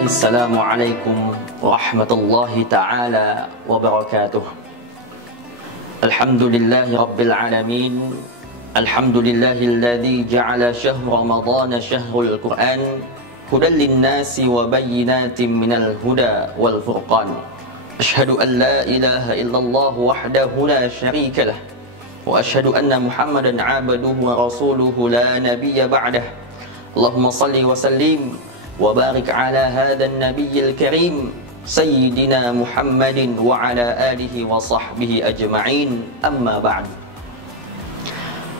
Assalamualaikum warahmatullahi ta'ala wabarakatuh. Alhamdulillahi rabbil alamin. Alhamdulillahilladzi ja'ala syahr ramadhana syahrul Qur'an hudan linnasi wa bayyinatin minal huda wal furqan. Asyhadu an la ilaha illallah wahdahu la syarika lah wa asyhadu anna Muhammadan 'abduhu wa rasuluhu la nabiyya ba'dah. Allahumma salli wa sallim wa barik ala hadzal nabiyil karim sayyidina Muhammadin wa ala alihi wa sahbihi ajma'in, amma ba'd.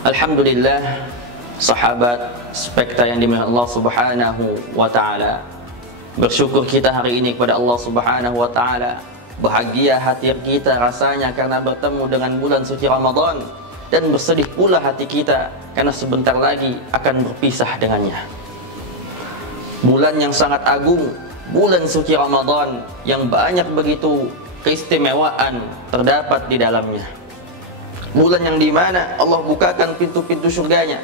Alhamdulillah, sahabat spekta yang dimuliakan Allah Subhanahu wa taala. Bersyukur kita hari ini kepada Allah Subhanahu wa taala. Bahagia hati kita rasanya karena bertemu dengan bulan suci Ramadan, dan bersedih pula hati kita karena sebentar lagi akan berpisah dengannya. Bulan yang sangat agung, bulan suci Ramadan yang banyak begitu keistimewaan terdapat di dalamnya. Bulan yang dimana Allah bukakan pintu-pintu surganya,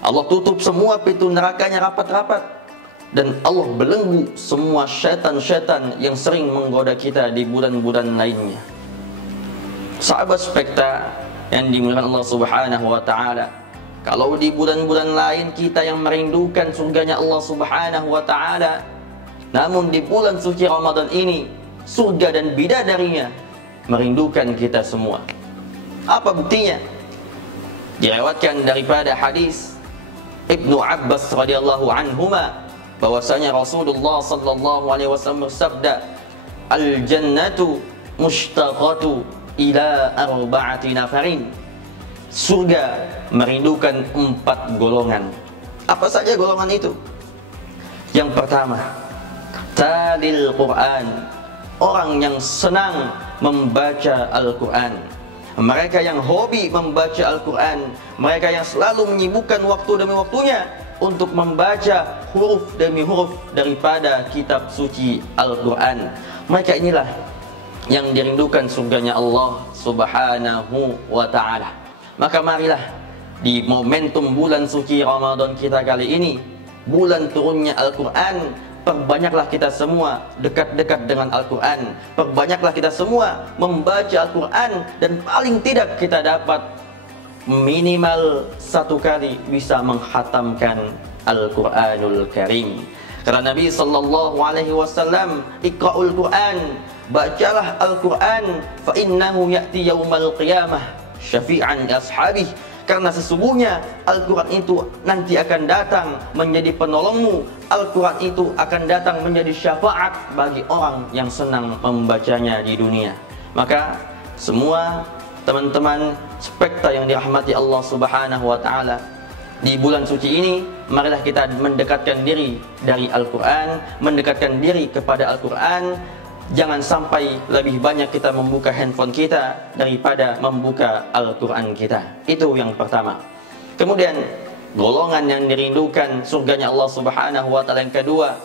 Allah tutup semua pintu nerakanya rapat-rapat, dan Allah belenggu semua syaitan-syaitan yang sering menggoda kita di bulan-bulan lainnya. Sahabat spekta yang dimuliakan Allah Subhanahu wa taala, kalau di bulan-bulan lain kita yang merindukan surganya Allah Subhanahu wa taala, namun di bulan suci Ramadan ini surga dan bidadarinya merindukan kita semua. Apa buktinya? Direwatkan daripada hadis Ibnu Abbas radhiyallahu anhuma bahwasanya Rasulullah sallallahu alaihi wasallam bersabda, "Al-jannatu mushtaqatu ila arba'ati nafarin." Surga merindukan 4 golongan. Apa saja golongan itu? Yang pertama, talil Quran, orang yang senang membaca Al-Quran. Mereka yang hobi membaca Al-Quran, mereka yang selalu menyibukkan waktu demi waktunya untuk membaca huruf demi huruf daripada kitab suci Al-Quran. Mereka inilah yang dirindukan surganya Allah Subhanahu wa ta'ala. Maka marilah di momentum bulan suci Ramadan kita kali ini, bulan turunnya Al-Quran, perbanyaklah kita semua dekat-dekat dengan Al-Quran, perbanyaklah kita semua membaca Al-Quran, dan paling tidak kita dapat minimal 1 kali bisa menghatamkan Al-Quranul Karim. Karena Nabi sallallahu alaihi wasallam, "Iqra'ul Quran", bacalah Al-Quran, "fa innahu ya'ti yaumal qiyamah syafi'an ashabih", karena sesungguhnya Al-Quran itu nanti akan datang menjadi penolongmu. Al-Quran itu akan datang menjadi syafaat bagi orang yang senang membacanya di dunia. Maka semua teman-teman spekta yang dirahmati Allah Subhanahu wa ta'ala, di bulan suci ini marilah kita mendekatkan diri dari Al-Quran, mendekatkan diri kepada Al-Quran. Jangan sampai lebih banyak kita membuka handphone kita daripada membuka Al-Quran kita. Itu yang pertama. Kemudian golongan yang dirindukan surganya Allah Subhanahu wa ta'ala yang kedua,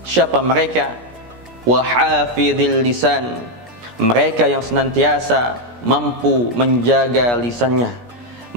siapa mereka? Wahafidhil lisan, mereka yang senantiasa mampu menjaga lisannya,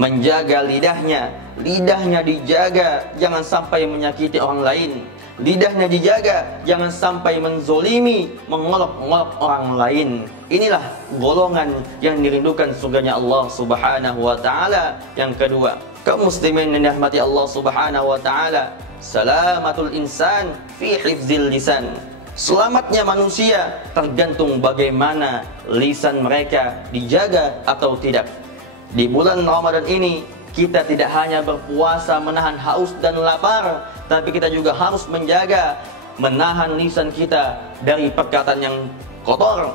menjaga lidahnya. Lidahnya dijaga, jangan sampai menyakiti orang lain. Lidahnya dijaga, jangan sampai menzolimi, mengolok-olok orang lain. Inilah golongan yang dirindukan surganya Allah Subhanahu wa ta'ala yang kedua. Kaum muslimin yang dirahmati Allah Subhanahu wa ta'ala, salamatul insan fi hifzil lisan. Selamatnya manusia tergantung bagaimana lisan mereka dijaga atau tidak. Di bulan Ramadan ini kita tidak hanya berpuasa menahan haus dan lapar, tapi kita juga harus menjaga, menahan lisan kita dari perkataan yang kotor,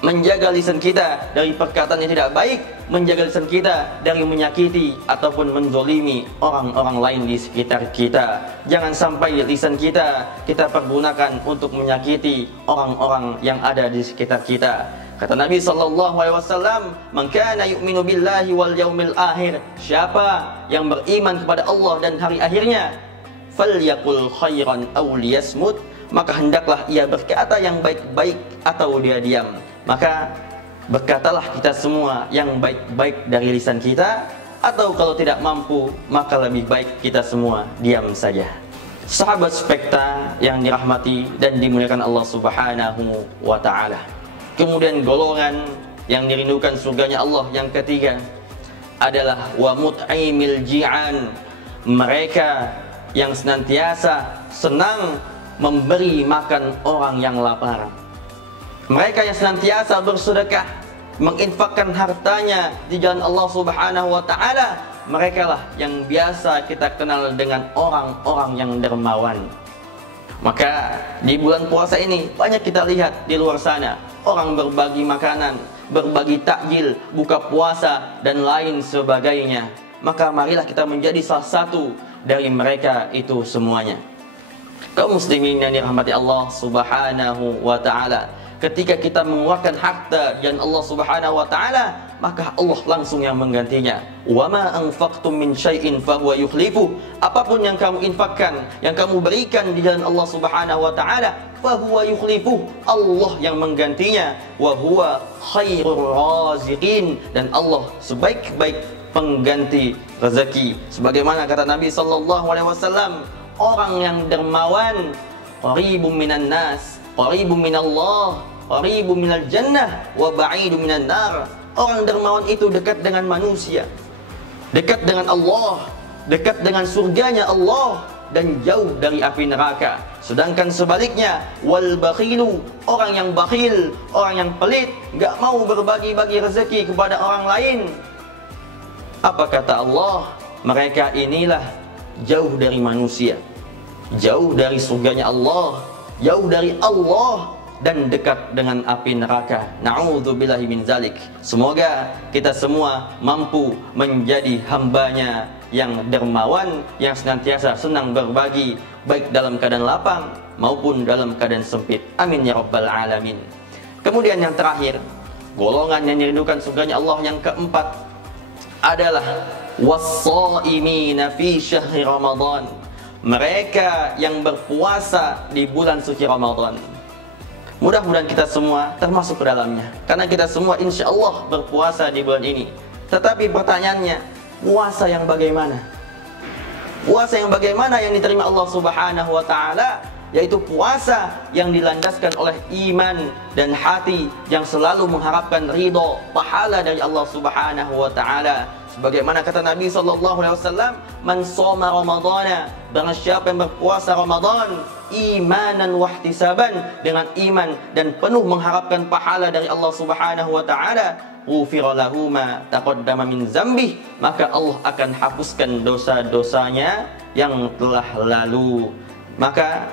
menjaga lisan kita dari perkataan yang tidak baik, menjaga lisan kita dari menyakiti ataupun menzolimi orang-orang lain di sekitar kita. Jangan sampai lisan kita pergunakan untuk menyakiti orang-orang yang ada di sekitar kita. Kata Nabi sallallahu alaihi wasallam, "Man kana yu'minu billahi wal yaumil akhir", siapa yang beriman kepada Allah dan hari akhirnya, falyaqul khairan aw liyasmut, maka hendaklah ia berkata yang baik-baik atau dia diam. Maka berkatalah kita semua yang baik-baik dari lisan kita, atau kalau tidak mampu maka lebih baik kita semua diam saja. Sahabat spekta yang dirahmati dan dimuliakan Allah Subhanahu wa ta'ala. Kemudian golongan yang dirindukan surganya Allah yang ketiga adalah wa mut'imil ji'an. Mereka yang senantiasa senang memberi makan orang yang lapar. Mereka yang senantiasa bersedekah, menginfakkan hartanya di jalan Allah Subhanahu wa ta'ala. Mereka lah yang biasa kita kenal dengan orang-orang yang dermawan. Maka di bulan puasa ini banyak kita lihat di luar sana orang berbagi makanan, berbagi takjil, buka puasa dan lain sebagainya. Maka marilah kita menjadi salah satu dari mereka itu semuanya. Kaum muslimin yang dirahmati Allah Subhanahu wa ta'ala, ketika kita mengeluarkan harta dan Allah Subhanahu wa ta'ala, maka Allah langsung yang menggantinya. Wa ma anfaqtum min syai'in fahuwa yukhlifuh. Apapun yang kamu infakkan, yang kamu berikan di jalan Allah Subhanahu wa ta'ala, fahuwa yukhlifuh. Allah yang menggantinya. Wa huwa khairur raziqin. Dan Allah sebaik-baik pengganti rezeki. Sebagaimana kata Nabi sallallahu alaihi wasallam, orang yang dermawan qaribun minan nas, qaribun minallah, qaribun minal jannah, wa ba'idun minan nar. Orang dermawan itu dekat dengan manusia, dekat dengan Allah, dekat dengan surganya Allah, dan jauh dari api neraka. Sedangkan sebaliknya, wal bakhilu, orang yang bakhil, orang yang pelit, gak mau berbagi-bagi rezeki kepada orang lain, apa kata Allah? Mereka inilah jauh dari manusia, jauh dari surganya Allah, jauh dari Allah, dan dekat dengan api neraka. Na'udzubillahi min zalik. Semoga kita semua mampu menjadi hambanya yang dermawan, yang senantiasa senang berbagi, baik dalam keadaan lapang maupun dalam keadaan sempit. Amin ya rabbal alamin. Kemudian yang terakhir, golongan yang dirindukan surganya Allah yang keempat adalah was-shaimina fi syahri Ramadan. Mereka yang berpuasa di bulan suci Ramadan. Mudah-mudahan kita semua termasuk ke dalamnya, karena kita semua insya Allah berpuasa di bulan ini. Tetapi pertanyaannya, puasa yang bagaimana? Puasa yang bagaimana yang diterima Allah Subhanahu wa ta'ala? Yaitu puasa yang dilandaskan oleh iman dan hati yang selalu mengharapkan ridho, pahala dari Allah Subhanahu wa ta'ala. Sebagaimana kata Nabi SAW, man shoma Ramadana, barang siapa yang berpuasa Ramadan imanan wahtisaban, dengan iman dan penuh mengharapkan pahala dari Allah Subhanahu wa ta'ala, ghufira lahu ma taqaddama min zambih, maka Allah akan hapuskan dosa-dosanya yang telah lalu. Maka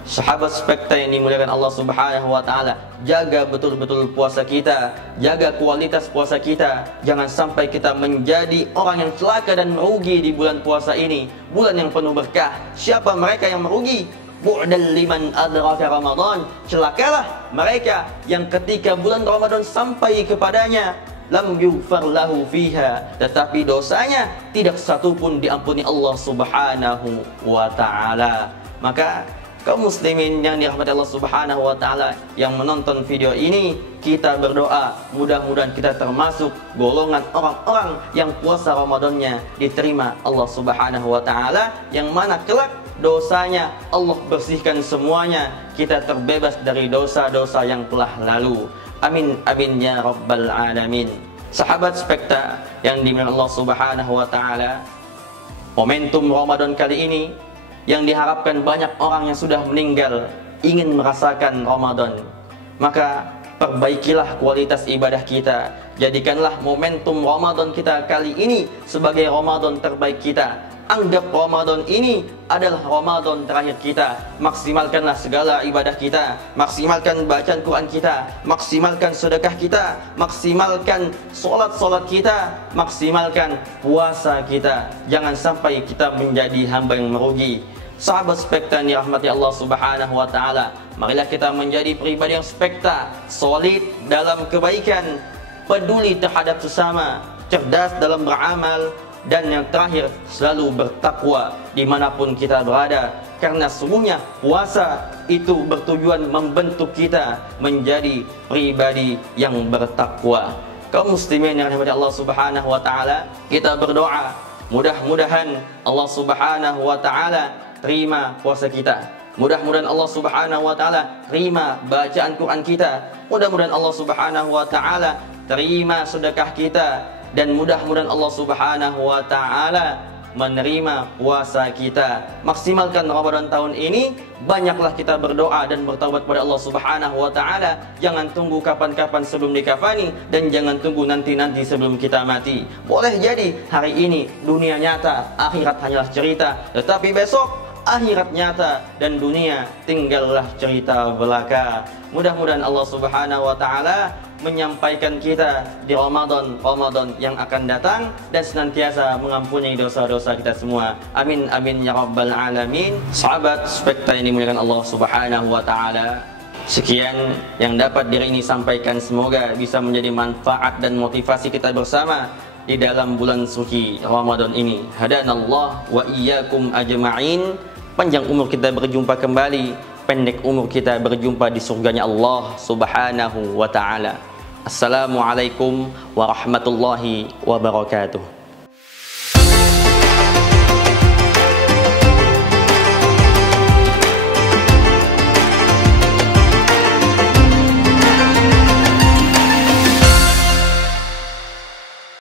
sahabat spekta yang dimuliakan Allah Subhanahu wa ta'ala, jaga betul-betul puasa kita, jaga kualitas puasa kita. Jangan sampai kita menjadi orang yang celaka dan merugi di bulan puasa ini, bulan yang penuh berkah. Siapa mereka yang merugi? Bu'dal liman adraka Ramadan. Celakalah mereka yang ketika bulan Ramadan sampai kepadanya, lam yughfar lahu fiha, tetapi dosanya tidak satu pun diampuni Allah Subhanahu wa ta'ala. Maka kaum muslimin yang dirahmati Allah Subhanahu wa ta'ala yang menonton video ini, kita berdoa mudah-mudahan kita termasuk golongan orang-orang yang puasa Ramadannya diterima Allah Subhanahu wa ta'ala, yang mana kelak dosanya Allah bersihkan semuanya, kita terbebas dari dosa-dosa yang telah lalu. Amin amin ya rabbal alamin. Sahabat spekta yang dimuliakan Allah Subhanahu wa ta'ala, momentum Ramadan kali ini yang diharapkan banyak orang yang sudah meninggal ingin merasakan Ramadan. Maka perbaikilah kualitas ibadah kita. Jadikanlah momentum Ramadan kita kali ini sebagai Ramadan terbaik kita. Anggap Ramadan ini adalah Ramadan terakhir kita. Maksimalkanlah segala ibadah kita, maksimalkan bacaan Quran kita, maksimalkan sedekah kita, maksimalkan solat-solat kita, maksimalkan puasa kita. Jangan sampai kita menjadi hamba yang merugi. Sahabat spekta yang dirahmati Allah Subhanahu wa ta'ala, marilah kita menjadi pribadi yang spekta, solid dalam kebaikan, peduli terhadap sesama, cerdas dalam beramal, dan yang terakhir selalu bertakwa dimanapun kita berada. Karena sungguhnya puasa itu bertujuan membentuk kita menjadi pribadi yang bertakwa. Kaum muslimin yang dirahmati Allah Subhanahu wa ta'ala, kita berdoa mudah-mudahan Allah Subhanahu wa ta'ala terima puasa kita. Mudah-mudahan Allah Subhanahu wa taala terima bacaan Quran kita. Mudah-mudahan Allah Subhanahu wa taala terima sedekah kita, dan mudah-mudahan Allah Subhanahu wa taala menerima puasa kita. Maksimalkan Ramadan tahun ini, banyaklah kita berdoa dan bertaubat pada Allah Subhanahu wa taala. Jangan tunggu kapan-kapan sebelum dikafani, dan jangan tunggu nanti-nanti sebelum kita mati. Boleh jadi hari ini dunia nyata, akhirat hanyalah cerita, tetapi besok akhirat nyata dan dunia tinggallah cerita belaka. Mudah-mudahan Allah Subhanahu wa taala menyampaikan kita di Ramadan yang akan datang, dan senantiasa mengampuni dosa-dosa kita semua. Amin amin ya rabbal alamin. Sahabat spekta yang dimuliakan Allah Subhanahu wa taala, sekian yang dapat diri ini sampaikan, semoga bisa menjadi manfaat dan motivasi kita bersama di dalam bulan suci Ramadan ini. Hadanallah wa iyyakum ajma'in. Panjang umur kita berjumpa kembali, pendek umur kita berjumpa di surganya Allah Subhanahu wa taala. Assalamualaikum warahmatullahi wabarakatuh.